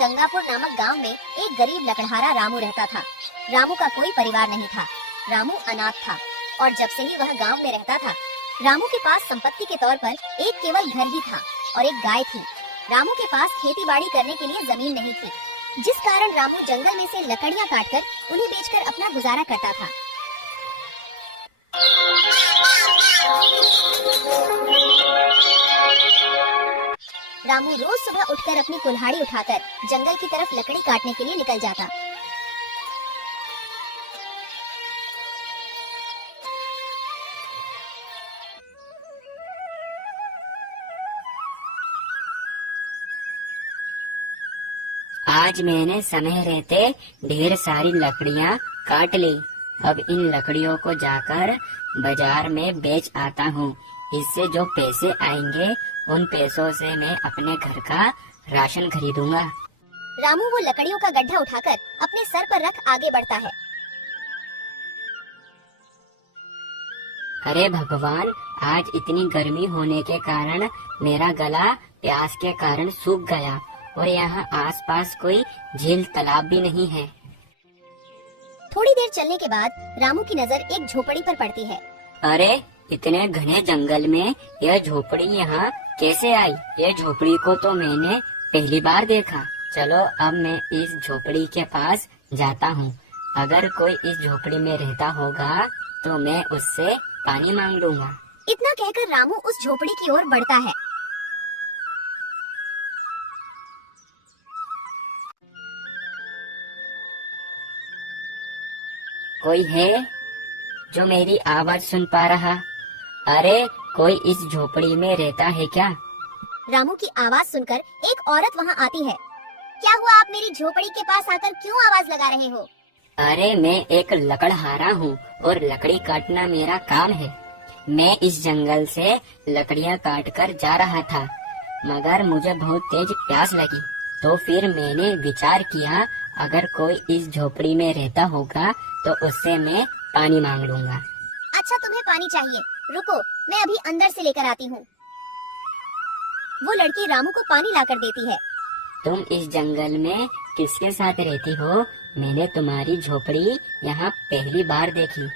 गंगापुर नामक गांव में एक गरीब लकड़हारा रामू रहता था। रामू का कोई परिवार नहीं था। रामू अनाथ था और जब से ही वह गांव में रहता था, रामू के पास संपत्ति के तौर पर एक केवल घर ही था और एक गाय थी। रामू के पास खेती बाड़ी करने के लिए जमीन नहीं थी, जिस कारण रामू जंगल में से लकड़ियां काटकर उन्हें बेचकर अपना गुजारा करता था। रामू रोज सुबह उठकर अपनी कुल्हाड़ी उठाकर जंगल की तरफ लकड़ी काटने के लिए निकल जाता। आज मैंने समय रहते ढेर सारी लकड़ियाँ काट ली। अब इन लकड़ियों को जाकर बाजार में बेच आता हूँ। इससे जो पैसे आएंगे उन पैसों से मैं अपने घर का राशन खरीदूंगा। रामू वो लकड़ियों का गड्ढा उठाकर अपने सर पर रख आगे बढ़ता है। अरे भगवान, आज इतनी गर्मी होने के कारण मेरा गला प्यास के कारण सूख गया और यहाँ आसपास कोई झील तालाब भी नहीं है। थोड़ी देर चलने के बाद रामू की नजर एक झोपड़ी पर पड़ती है। अरे इतने घने जंगल में यह झोपड़ी यहाँ कैसे आई? यह झोपड़ी को तो मैंने पहली बार देखा। चलो अब मैं इस झोपड़ी के पास जाता हूँ। अगर कोई इस झोपड़ी में रहता होगा तो मैं उससे पानी मांग लूंगा। इतना कहकर रामू उस झोपड़ी की ओर बढ़ता है। कोई है जो मेरी आवाज सुन पा रहा? अरे कोई इस झोपड़ी में रहता है क्या? रामू की आवाज सुनकर एक औरत वहाँ आती है। क्या हुआ, आप मेरी झोपड़ी के पास आकर क्यों आवाज लगा रहे हो? अरे मैं एक लकड़हारा हूँ और लकड़ी काटना मेरा काम है। मैं इस जंगल से लकड़ियाँ काट कर जा रहा था, मगर मुझे बहुत तेज प्यास लगी। तो फिर मैंने विचार किया अगर कोई इस झोपड़ी में रहता होगा तो उससे मैं पानी मांग लूंगा। अच्छा, तुम्हें पानी चाहिए? रुको, मैं अभी अंदर से लेकर आती हूँ। वो लड़की रामू को पानी लाकर देती है। तुम इस जंगल में किसके साथ रहती हो? मैंने तुम्हारी झोपड़ी यहाँ पहली बार देखी।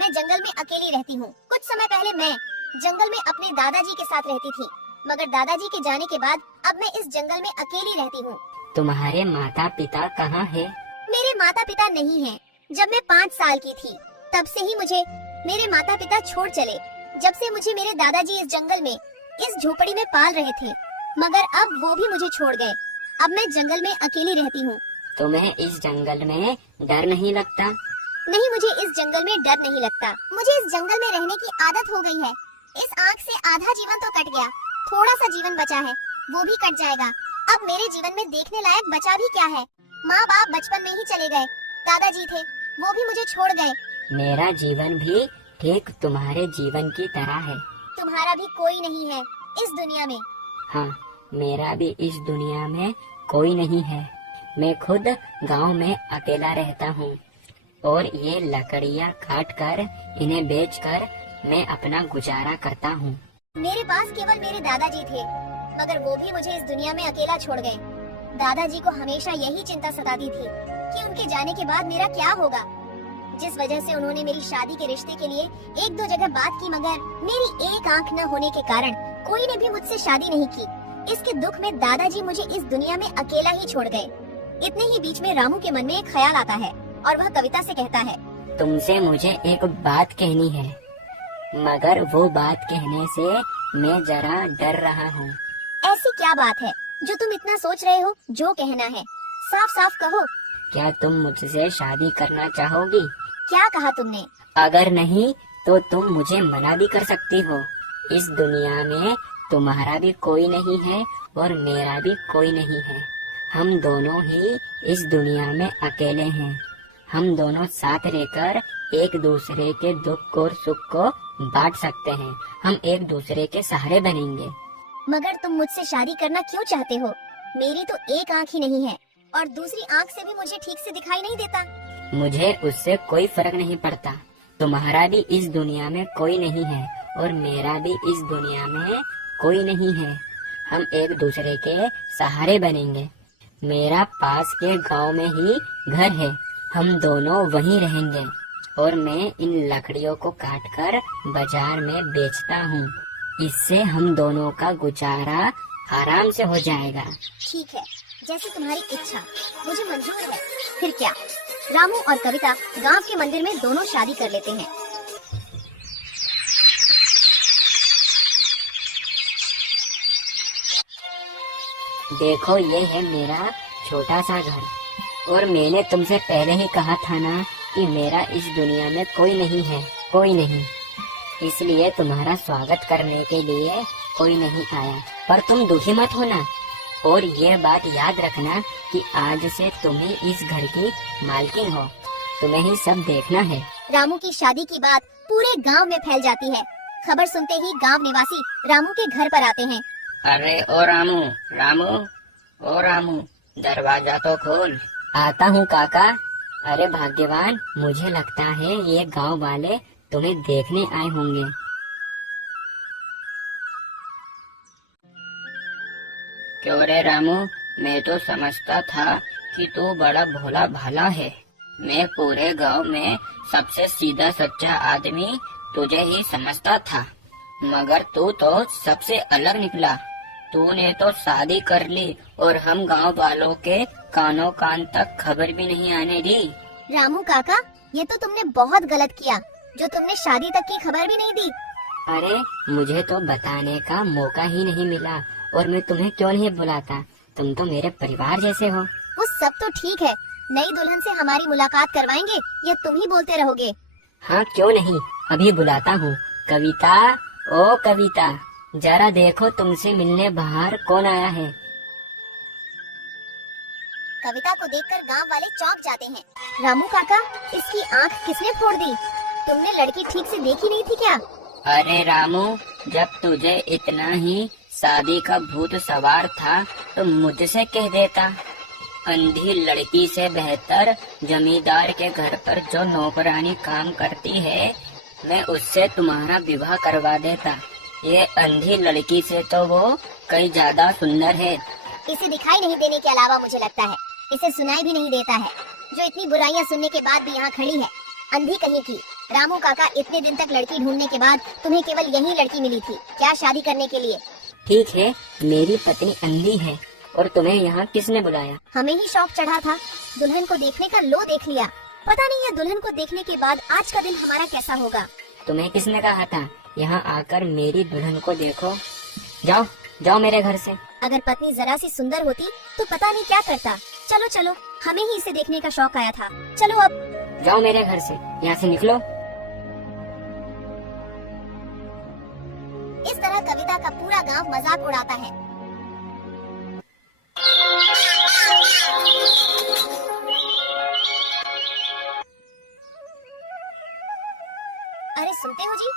मैं जंगल में अकेली रहती हूँ। कुछ समय पहले मैं जंगल में अपने दादाजी के साथ रहती थी, मगर दादाजी के जाने के बाद अब मैं इस जंगल में अकेली रहती हूँ। तुम्हारे माता पिता कहाँ है? मेरे माता पिता नहीं हैं। जब मैं 5 साल की थी तब से ही मुझे मेरे माता पिता छोड़ चले। जब से मुझे मेरे दादाजी इस जंगल में इस झोपड़ी में पाल रहे थे, मगर अब वो भी मुझे छोड़ गए। अब मैं जंगल में अकेली रहती हूँ। तुम्हें इस जंगल में डर नहीं लगता? नहीं, मुझे इस जंगल में डर नहीं लगता। मुझे इस जंगल में रहने की आदत हो गई है। इस आग से आधा जीवन तो कट गया, थोड़ा सा जीवन बचा है, वो भी कट जाएगा। अब मेरे जीवन में देखने लायक बचा भी क्या है? माँ बाप बचपन में ही चले गए, दादाजी थे, वो भी मुझे छोड़ गए। मेरा जीवन भी ठीक तुम्हारे जीवन की तरह है। तुम्हारा भी कोई नहीं है इस दुनिया में। हाँ, मेरा भी इस दुनिया में कोई नहीं है। मैं खुद गांव में अकेला रहता हूँ और ये लकड़ियाँ काट कर इन्हें बेचकर मैं अपना गुजारा करता हूँ। मेरे पास केवल मेरे दादाजी थे, मगर वो भी मुझे इस दुनिया में अकेला छोड़ गए। दादाजी को हमेशा यही चिंता सताती थी कि उनके जाने के बाद मेरा क्या होगा। जिस वजह से उन्होंने मेरी शादी के रिश्ते के लिए 1-2 जगह बात की, मगर मेरी एक आंख न होने के कारण कोई ने भी मुझसे शादी नहीं की। इसके दुख में दादाजी मुझे इस दुनिया में अकेला ही छोड़ गए। इतने ही बीच में रामू के मन में एक ख्याल आता है और वह कविता से कहता है, तुमसे मुझे एक बात कहनी है, मगर वो बात कहने से मैं जरा डर रहा हूँ। ऐसी क्या बात है जो तुम इतना सोच रहे हो? जो कहना है साफ साफ कहो। क्या तुम मुझसे शादी करना चाहोगी? क्या कहा तुमने? अगर नहीं तो तुम मुझे मना भी कर सकती हो। इस दुनिया में तुम्हारा भी कोई नहीं है और मेरा भी कोई नहीं है। हम दोनों ही इस दुनिया में अकेले हैं। हम दोनों साथ रहकर एक दूसरे के दुख और सुख को बांट सकते हैं। हम एक दूसरे के सहारे बनेंगे। मगर तुम मुझसे शादी करना क्यों चाहते हो? मेरी तो एक आँख ही नहीं है और दूसरी आँख से भी मुझे ठीक से दिखाई नहीं देता। मुझे उससे कोई फर्क नहीं पड़ता। तुम्हारा भी इस दुनिया में कोई नहीं है और मेरा भी इस दुनिया में कोई नहीं है। हम एक दूसरे के सहारे बनेंगे। मेरा पास के गांव में ही घर है, हम दोनों वहीं रहेंगे और मैं इन लकड़ियों को काटकर बाजार में बेचता हूँ। इससे हम दोनों का गुजारा आराम से हो जाएगा। ठीक है, जैसे तुम्हारी इच्छा, मुझे मंजूर है। फिर क्या, रामू और कविता गांव के मंदिर में दोनों शादी कर लेते हैं। देखो, ये है मेरा छोटा सा घर और मैंने तुमसे पहले ही कहा था ना कि मेरा इस दुनिया में कोई नहीं है, कोई नहीं। इसलिए तुम्हारा स्वागत करने के लिए कोई नहीं आया। पर तुम दुखी मत होना और ये बात याद रखना कि आज से तुम्हें इस घर की मालकिन हो, तुम्हें ही सब देखना है। रामू की शादी की बात पूरे गांव में फैल जाती है। खबर सुनते ही गांव निवासी रामू के घर पर आते हैं। अरे ओ रामू, रामू, ओ रामू, दरवाजा तो खोल। आता हूँ काका। अरे भाग्यवान, मुझे लगता है ये गांव वाले तुम्हें देखने आए होंगे। क्यों रे रामू, मैं तो समझता था कि तू बड़ा भोला भाला है। मैं पूरे गांव में सबसे सीधा सच्चा आदमी तुझे ही समझता था, मगर तू तो सबसे अलग निकला। तूने तो शादी कर ली और हम गांव वालों के कानों कान तक खबर भी नहीं आने दी। रामू काका, ये तो तुमने बहुत गलत किया, जो तुमने शादी तक की खबर भी नहीं दी। अरे मुझे तो बताने का मौका ही नहीं मिला और मैं तुम्हें क्यों नहीं बुलाता, तुम तो मेरे परिवार जैसे हो। वो सब तो ठीक है, नई दुल्हन से हमारी मुलाकात करवाएंगे या तुम ही बोलते रहोगे? हाँ क्यों नहीं, अभी बुलाता हूँ। कविता, ओ कविता, जरा देखो तुमसे मिलने बाहर कौन आया है। कविता को देखकर गांव वाले चौंक जाते हैं। रामू काका, इसकी आंख किसने फोड़ दी? तुमने लड़की ठीक से देखी नहीं थी क्या? अरे रामू, जब तुझे इतना ही शादी का भूत सवार था तो मुझसे कह देता। अंधी लड़की से बेहतर जमींदार के घर पर जो नौकरानी काम करती है, मैं उससे तुम्हारा विवाह करवा देता। ये अंधी लड़की से तो वो कई ज्यादा सुंदर है। इसे दिखाई नहीं देने के अलावा मुझे लगता है इसे सुनाई भी नहीं देता है, जो इतनी बुराइयां सुनने के बाद भी यहाँ खड़ी है। अंधी कहीं की। रामू काका, इतने दिन तक लड़की ढूंढने के बाद तुम्हें केवल यही लड़की मिली थी क्या शादी करने के लिए? ठीक है, मेरी पत्नी अंधी है और तुम्हें यहाँ किसने बुलाया? हमें ही शौक चढ़ा था, दुल्हन को देखने का लो देख लिया। पता नहीं है दुल्हन को देखने के बाद आज का दिन हमारा कैसा होगा। तुम्हें किसने कहा था यहाँ आकर मेरी दुल्हन को देखो? जाओ जाओ मेरे घर से। अगर पत्नी जरा सी सुंदर होती तो पता नहीं क्या करता। चलो चलो, हमें ही इसे देखने का शौक आया था। चलो अब जाओ मेरे घर से, यहाँ से निकलो। इस तरह कविता का पूरा गांव मजाक उड़ाता है। अरे सुनते हो जी?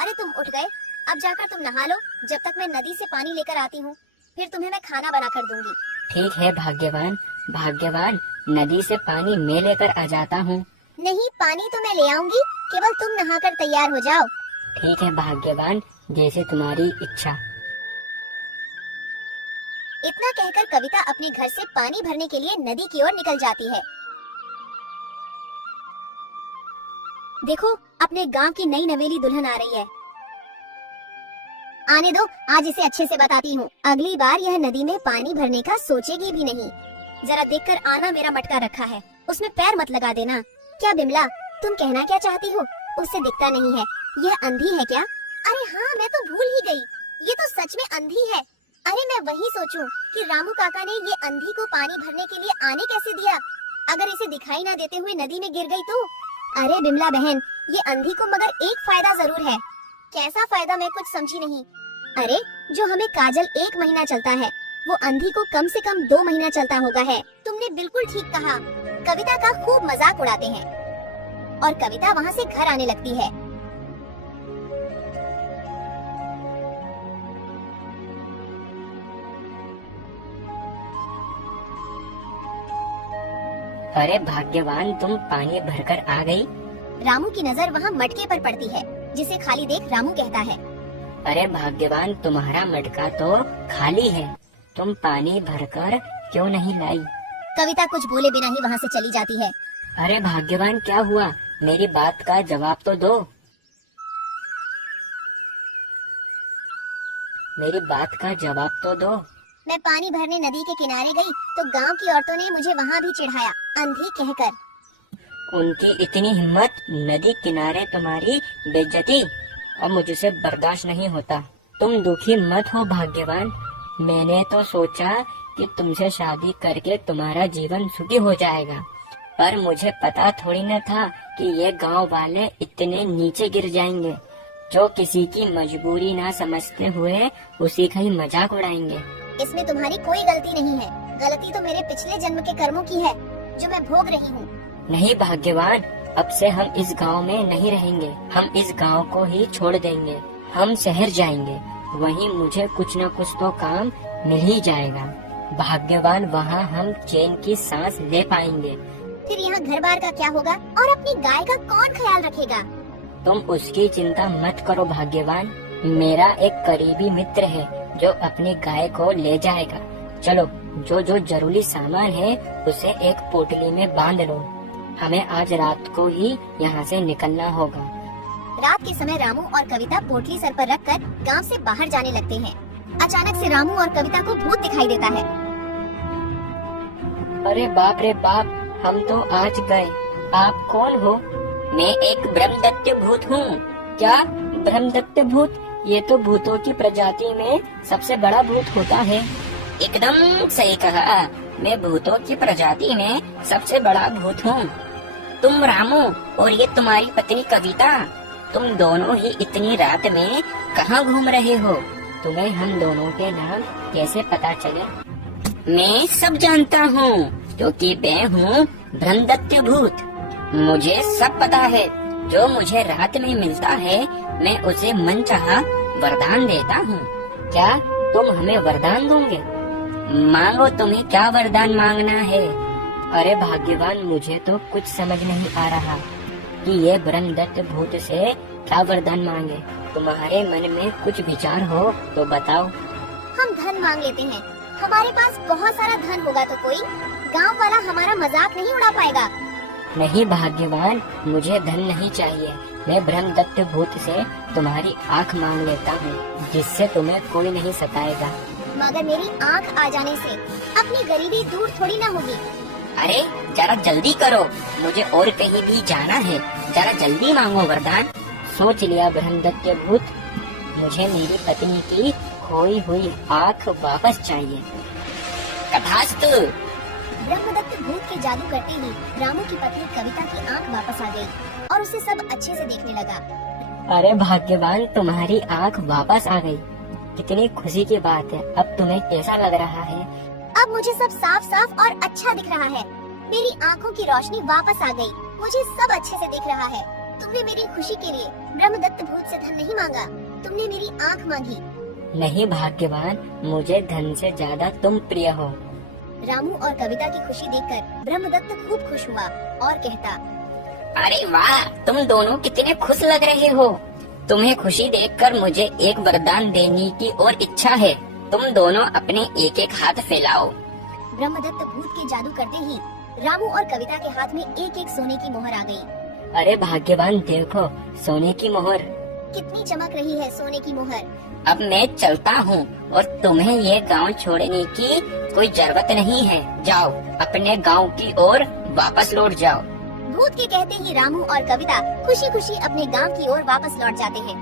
अरे तुम उठ गए, अब जाकर तुम नहा लो। जब तक मैं नदी से पानी लेकर आती हूँ, फिर तुम्हें मैं खाना बनाकर दूंगी। ठीक है भाग्यवान, भाग्यवान, नदी से पानी मैं लेकर आ जाता हूँ। नहीं, पानी तो मैं ले आऊंगी, केवल तुम नहाकर तैयार हो जाओ। ठीक है भाग्यवान, जैसे तुम्हारी इच्छा। इतना कहकर कविता अपने घर से पानी भरने के लिए नदी की ओर निकल जाती है। देखो, अपने गांव की नई नवेली दुल्हन आ रही है। आने दो, आज इसे अच्छे से बताती हूँ। अगली बार यह नदी में पानी भरने का सोचेगी भी नहीं। जरा देखकर आना, मेरा मटका रखा है, उसमें पैर मत लगा देना। क्या बिमला, तुम कहना क्या चाहती हो? उससे दिखता नहीं है, यह अंधी है क्या? अरे हाँ, मैं तो भूल ही गई, ये तो सच में अंधी है। अरे मैं वही सोचूं कि रामू काका ने ये अंधी को पानी भरने के लिए आने कैसे दिया? अगर इसे दिखाई ना देते हुए नदी में गिर गई तो? अरे बिमला बहन, ये अंधी को मगर एक फायदा जरूर है। कैसा फायदा, मैं कुछ समझी नहीं। अरे जो हमें काजल 1 महीना चलता है, वो अंधी को कम से कम 2 महीना चलता होगा है। तुमने बिल्कुल ठीक कहा। कविता का खूब मजाक उड़ाते हैं और कविता वहाँ से घर आने लगती है। अरे भाग्यवान, तुम पानी भरकर आ गई। रामू की नजर वहाँ मटके पर पड़ती है, जिसे खाली देख रामू कहता है, अरे भाग्यवान, तुम्हारा मटका तो खाली है। तुम पानी भरकर क्यों नहीं लाई? कविता कुछ बोले बिना ही वहाँ से चली जाती है। अरे भाग्यवान, क्या हुआ? मेरी बात का जवाब तो दो। मेरी बात का जवाब तो दो। मैं पानी भरने नदी के किनारे गई तो गांव की औरतों ने मुझे वहाँ भी चिढ़ाया, अंधी कहकर। उनकी इतनी हिम्मत, नदी किनारे तुम्हारी बेइज्जती। अब मुझसे बर्दाश्त नहीं होता। तुम दुखी मत हो भाग्यवान। मैंने तो सोचा कि तुमसे शादी करके तुम्हारा जीवन सुखी हो जाएगा, पर मुझे पता थोड़ी न था कि ये गांव वाले इतने नीचे गिर जाएंगे, जो किसी की मजबूरी ना समझते हुए उसी का ही मजाक उड़ाएंगे। इसमें तुम्हारी कोई गलती नहीं है। गलती तो मेरे पिछले जन्म के कर्मों की है, जो मैं भोग रही हूँ। नहीं भाग्यवान, अब से हम इस गांव में नहीं रहेंगे। हम इस गांव को ही छोड़ देंगे। हम शहर जाएंगे, वहीं मुझे कुछ न कुछ तो काम मिल ही जाएगा। भाग्यवान, वहाँ हम चैन की सांस ले पाएंगे। फिर यहाँ घर बार का क्या होगा और अपनी गाय का कौन ख्याल रखेगा? तुम उसकी चिंता मत करो भाग्यवान। मेरा एक करीबी मित्र है जो अपनी गाय को ले जाएगा। चलो, जो जो जरूरी सामान है उसे एक पोटली में बांध लो। हमें आज रात को ही यहाँ से निकलना होगा। रात के समय रामू और कविता पोटली सर पर रखकर गांव से बाहर जाने लगते हैं। अचानक से रामू और कविता को भूत दिखाई देता है। अरे बाप रे बाप, हम तो आज गए। आप कौन हो? मैं एक ब्रह्मदत्त भूत हूँ। क्या ब्रह्मदत्त भूत? ये तो भूतों की प्रजाति में सबसे बड़ा भूत होता है। एकदम सही कहा, मैं भूतों की प्रजाति में सबसे बड़ा भूत हूँ। तुम रामू और ये तुम्हारी पत्नी कविता, तुम दोनों ही इतनी रात में कहाँ घूम रहे हो? तुम्हें हम दोनों के नाम कैसे पता चले? मैं सब जानता हूँ, क्योंकि मैं हूँ ब्रह्मदत्त भूत। मुझे सब पता है। जो मुझे रात में मिलता है मैं उसे मनचाहा वरदान देता हूँ। क्या तुम हमें वरदान दोगे? मांगो, तुम्हें क्या वरदान मांगना है? अरे भाग्यवान, मुझे तो कुछ समझ नहीं आ रहा कि ये ब्रह्मदत्त भूत से क्या वरदान मांगे। तुम्हारे मन में कुछ विचार हो तो बताओ। हम धन मांग लेते हैं। हमारे पास बहुत सारा धन होगा तो कोई गांव वाला हमारा मजाक नहीं उड़ा पाएगा। नहीं भाग्यवान, मुझे धन नहीं चाहिए। मैं ब्रह्मदत्त भूत से तुम्हारी आँख मांग लेता हूँ, जिससे तुम्हें कोई नहीं सताएगा। मगर मेरी आँख आ जाने से अपनी गरीबी दूर थोड़ी ना होगी। अरे जरा जल्दी करो, मुझे और कहीं भी जाना है। जरा जल्दी मांगो वरदान। सोच लिया ब्रह्मदत्त भूत, मुझे मेरी पत्नी की खोई हुई आँख वापस चाहिए। तथास्तु। ब्रह्मदत्त भूत के जादू करते ही रामू की पत्नी कविता की आँख वापस आ गई और उसे सब अच्छे से देखने लगा। अरे भाग्यवान, तुम्हारी आँख वापस आ गई। कितनी खुशी की बात है। अब तुम्हें कैसा लग रहा है? अब मुझे सब साफ साफ और अच्छा दिख रहा है। मेरी आँखों की रोशनी वापस आ गई। मुझे सब अच्छे से दिख रहा है। तुमने मेरी खुशी के लिए ब्रह्मदत्त भूत से धन नहीं मांगा, तुमने मेरी आँख मांगी। नहीं भाग्यवान, मुझे धन से ज्यादा तुम प्रिय हो। रामू और कविता की खुशी देखकर ब्रह्मदत्त खूब खुश हुआ और कहता, अरे वाह, तुम दोनों कितने खुश लग रहे हो। तुम्हें खुशी देखकर मुझे एक वरदान देने की और इच्छा है। तुम दोनों अपने एक एक हाथ फैलाओ। ब्रह्मदत्त भूत के जादू करते ही रामू और कविता के हाथ में एक एक सोने की मोहर आ गई। अरे भाग्यवान, देखो सोने की मोहर। कितनी चमक रही है सोने की मोहर। अब मैं चलता हूँ और तुम्हें ये गांव छोड़ने की कोई जरूरत नहीं है। जाओ, अपने गांव की ओर वापस लौट जाओ। भूत के कहते ही रामू और कविता खुशी खुशी अपने गांव की ओर वापस लौट जाते हैं।